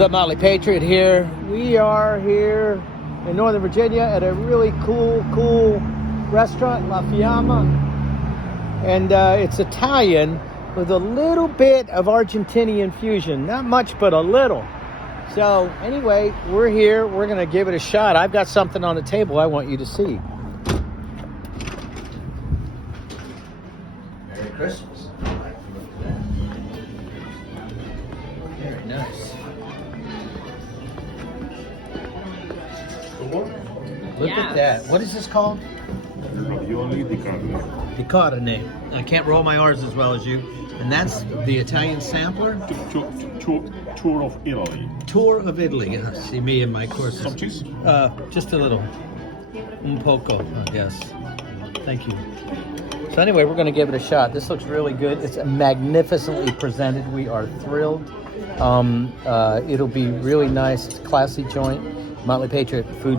The Motley Patriot here. We are here in Northern Virginia at a really cool restaurant, La Fiamma. And it's Italian with a little bit of Argentinian fusion. Not much, but a little. So anyway, we're here. We're going to give it a shot. I've got something on the table I want you to see. Merry Christmas. Very nice. Look at that. What is this called? Ravioli di carne. Di carne. I can't roll my R's as well as you. And that's the Italian sampler? Tour of Italy. Tour of Italy. See me in my courses. Some cheese? Just a little. Un poco. Yes. Thank you. So anyway, we're going to give it a shot. This looks really good. It's magnificently presented. We are thrilled. It'll be really nice. It's a classy joint. Motley Patriot. Food.